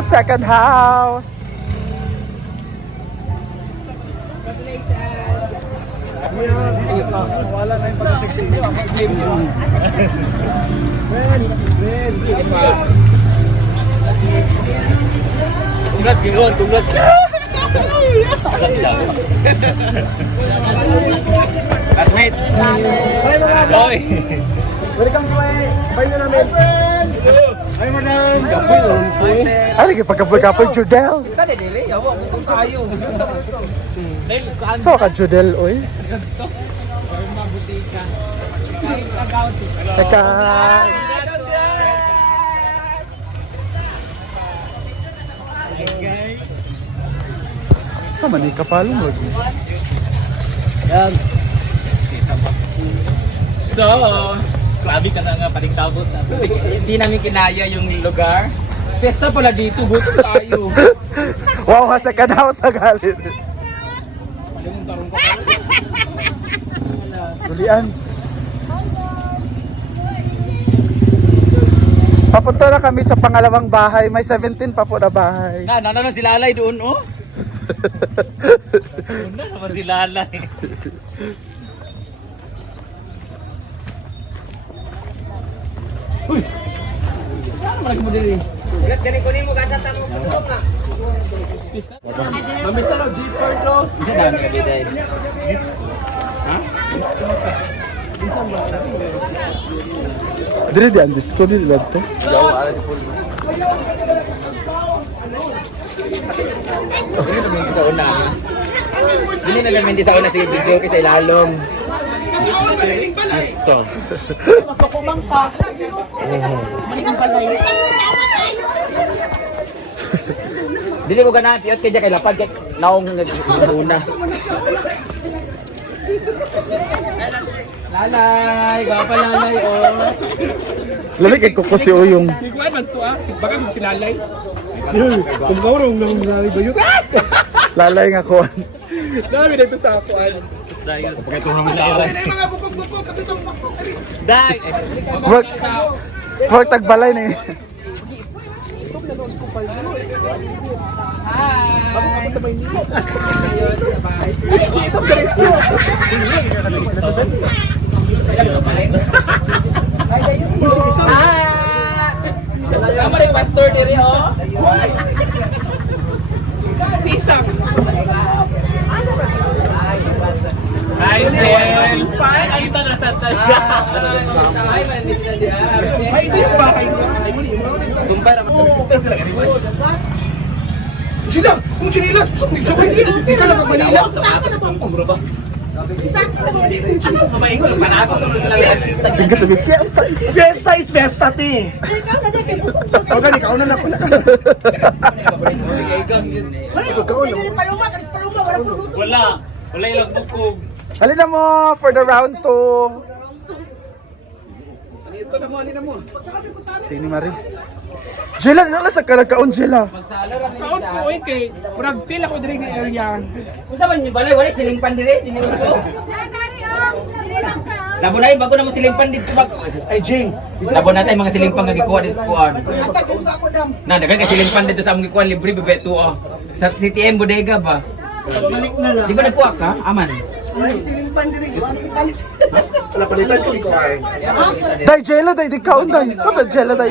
house, second house. Wala na yung pag-sexy. Congrats, Gingon, congrats. Classmate. Hoy. Welcome to my bayo namin. Hi, madam. Ano yung pagkapoy-kapoy, Judel? Basta na dili, yawa ko itong kayo. So ka, Judel, oy. Teka. Sa mani kapalong lagi. Yan. So, grabe ka na nga paligtabot. Hindi namin kinaya yung lugar. Pesta pala dito, gutom tayo. Wow, nga second house sa galit. Tulian. Papunta na kami sa pangalawang bahay. May 17 pa po na bahay. Na si Lalay doon, oh. Doon na naman si Lalay. Uy! Ano lagi mo dili? Galing kunin mo kasi tanong mo nga. Mambista no, G4 bro. Isa dami ka biday. Ha? Dili di andis ko dili dito. Dili naman di sa una. Dili na naman di sa una si video kasi ilalong. Ito. Gusto ko mang pa. Maning balay. Dili ko ganahan piyot kaya kay lapad kay naong una. Lalay, gapa lalay oh. Lali kay kuko si Uyong. Hindi ko man to ah. Baka magsilalay. Yun, kung gawrong nang nari ba yun? Lalay nga ko. Dami na ito sa ako ay. Dayon. Pagkatulong sa alay. Day. Wag tagbalay ni. Hi. Ngayon sa bahay. Sama rin pastor diri oh. Sisam. Hi, Jen. Ay, ito na sa tayo. Ay, manis na diya. Ay, di ba kayo? Ay, muli mo. Sumpa naman. Sila, kung chinilas, pusok ni Joy. Hindi ka lang Manila. Umro ba? Sige sabi fiesta. Fiesta is fiesta, te. Ikaw na pala. Wala. Wala ilang bukog. Halina mo for the round 2. Alina mo. Tini Marie. Jela, ano na sa kalagkaon, Jela? Kaon ko, kay murag feel ako diri nga area. Unsa man yung balay? Wala silingpan dire. Diniuso. Labo na bago na mo silingpan dito bag. Ay, Jing. Labo na tayo mga silingpan nga gikuha dito sa kuan. Na dagan ka silingpan dito sa among gikuha libre bebe tuo. Sa CTM bodega ba? Balik na lang. Di ba nagkuha ka? Aman. Wala palitan ko ikaw ay. Day, Jela, day, di kaon, day. Kung sa Jela, day.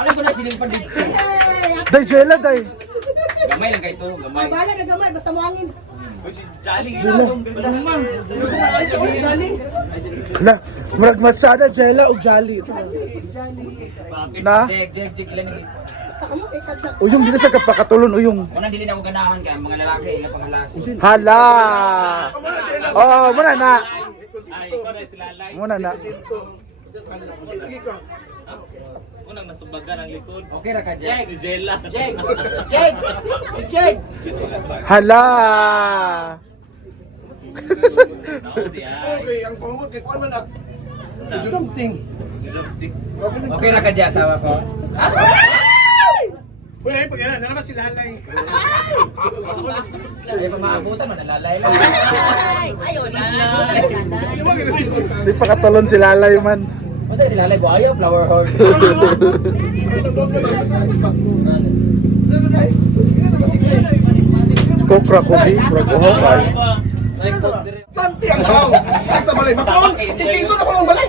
Ano ko na silingpan dito? Day, Jela, day. Gamay lang kayo to, gamay. Bahala ka gamay, basta mo hangin. La, murag masada, Jela, o Jali. Na? Jeg ilan ni. Kamu kay kagsak. Uyong, dili sa kapakatulon, Uyong. Unang dili na ko ganahan ka mga lalaki ilang pangalas. Hala! Oh, muna na. Ay, ikaw na si Lalay. Muna na. Unang nasubagan ang likod. Okay ra ka, Jeg. ni Jella. Jeg. Jeg. Si Jeg. Hala! Okay, ang pangungod kay kuan man ah. Si Judam Singh. Okay ra ka, asawa ko. Wala pag na naman si Lalay. Ay, pamaabutan mo, nalalay lang. Ayaw na. Di pa katulon si Lalay man. Masa sila lay buaya flower horn. Kokra kobi, murag kay. Tanti ang tao. Ay sa balay. Makaon. Kikito na ko ang balay.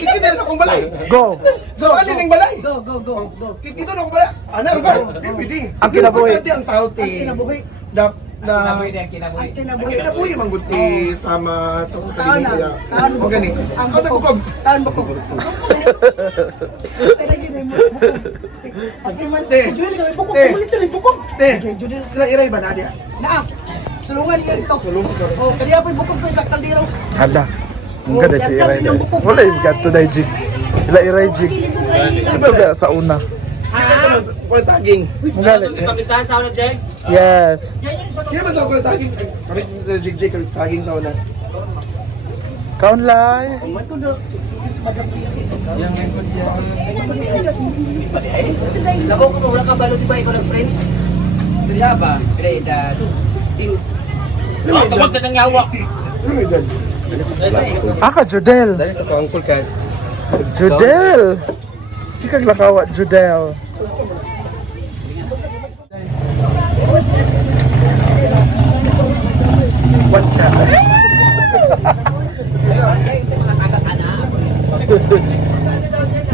Kikito na akong balay. Go. So, alin ang balay? Go. Kikito na akong balay. Ano ba? Pwede. Ang kinabuhi. Tanti ang tao ti. Kinabuhi. Na Ang kinabuhi. kinabuhi mangguti sama sa Taon na. kalimaya. Taon O gani. Ang Ang bukog. Taon bukog. Pero yun ay bukog. At iman, Te. si Judel kami bukog. Te. Kumulit siya bukog. Te. Si Judel. Sila iray ba na diya? Naa. Sulungan niyo ito. Oh, kaya po bukog ko sa kaldero. Hala. Ang ganda si Iray. Wala yung gato na jig. Ila Iray jig. Kilibog kayo nila. Ano ba sa una? Kung saging. Ang galit. Kapistahan sa una, Jay? Yes. Kaya ba ito kung saging? Kami sa jigjig kami saging sa una. Kaun lay. Labo ko wala ka balo di ba ikaw nag-friend? Dila ba? Grade 16. Kapag sa kang yawa. Ano may dad? Aka Judel. Dali sa uncle ka. Judel. Sikag lakawa Judel. What ka?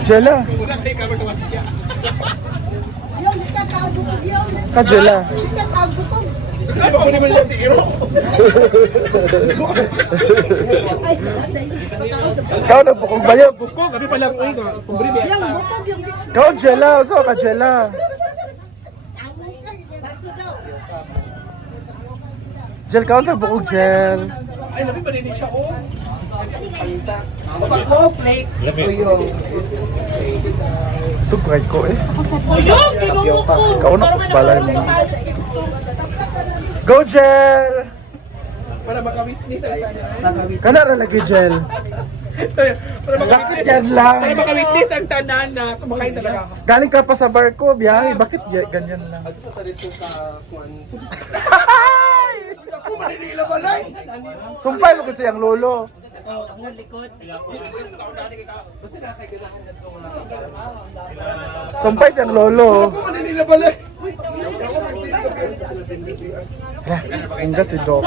Jela. Yung di ka kaabukog yung. Ka Jela. Di ka kaabukog. Kasi ba ko naman yung tiro? Ay, patay. Kau na bukog ba yun? Bukog, kami palang uy ko. Pumbre biya. Yung bukog yung. Kau Jela. Uso ka Jela. Jel, kau sa bukog Jel. Ay, nabi pa din siya oh. Oh, plate. Sugray ko eh. Ayun, kinumo ko. Kau na kus balay mo. Go Jel! Para makawitness. Kana ra lagi Jel. Para Bakit yan lang? Para makawitness ang tanan na kumakain talaga ako. Galing ka pa sa barko, biyahe. Bakit ganyan lang? Ito pa dito sa kuan. Ako manila balay. Sumpay mo kasi ang lolo. Sumpay siyang lolo. Ako manila balay. Lah, enggak si Dok.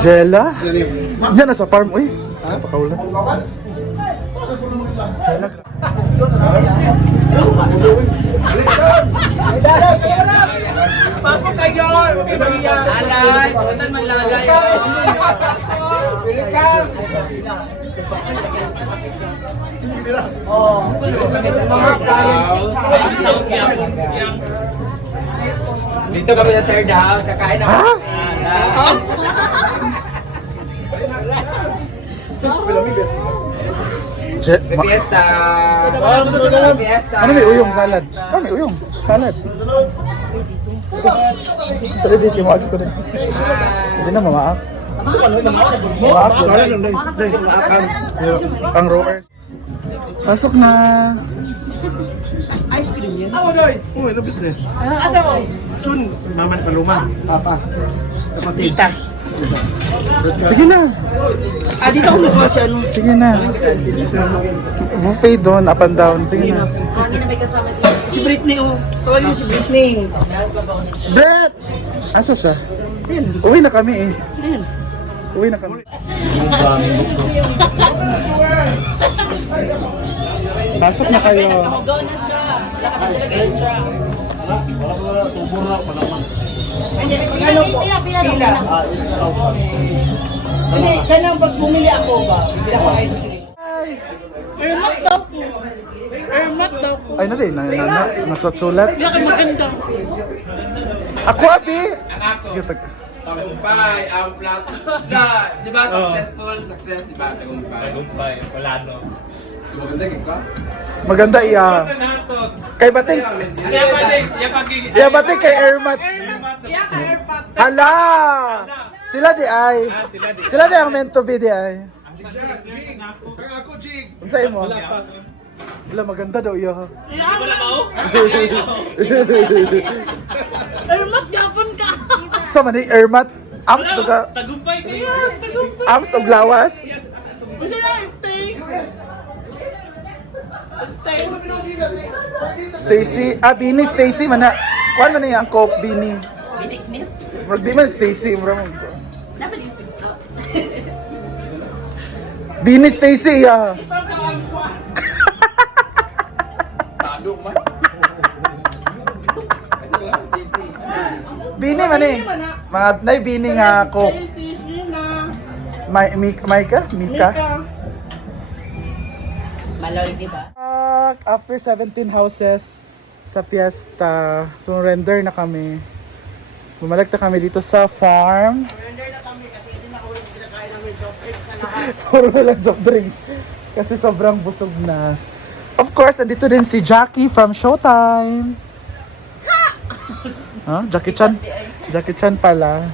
Jela? Yan na sa farm, uy. Kapakaulan. Jela. Pasok kayo. Okay ba yan? Alay, pagkatan man lalay. Dito kami sa third house, kakain ako. Ha? May fiesta. Fiesta. Ano may uyong salad? Ano may uyong salad? Sa dito mo ko din. Hindi na mamaak. Mamaak din. Ang rowers. Pasok na. Ice cream yan. Ako doy. Oh, ano business? Asa ko? Sun, maman paluma. Papa. Tita. Sige na. Ah, dito ako nagkuha si ano. Sige na. Buffet doon, up and down. Sige na. Si Britney, oh. Tawagin mo si Britney. Brett! Asa siya? Uwi na kami eh. Uwi na kami. Pasok na kayo. Go na siya. Lakad talaga extra. Ano po? Pila. Hindi, kanang pag bumili ako ba, bibili ako ice cream. Ermat daw po. Ermat daw po. Ay na rin, nasulat. Hindi ka maganda. Ako abi! Ang ako. Sige, Tagumpay, ang plat. Di ba successful? Success, di ba? Tagumpay. Wala no. Maganda ka? Maganda iya. Kay Bating. Yeah, Bating kay Ermat. Hala! Sila di ay. Sila di ang meant to be di ay. Jig. Kaya ako jig. Unsay mo? Wala, maganda daw iya. Ermat gapon ka. Sa man ni Ermat. Ams to ka. Tagumpay kayo. Tagumpay. Ams og lawas. Hindi na, stay. Stay. Stacy, Bini Stacy man na. Kuan man ni ang Coke Bini. Wag di man Stacy, mura mo. Bini Stacy ya. Tado man. Kasi wala, JC. Bini man ni. Mga nay Bini nga Coke. Mika? Maloy, di ba? After 17 houses sa fiesta, surrender na kami. Bumalik na kami dito sa farm. Surrender na kami kasi hindi na ulit kinakain namin soft drinks na lahat. Puro lang soft drinks. Kasi sobrang busog na. Of course, andito din si Jackie from Showtime. Huh? Jackie Chan? Jackie Chan pala.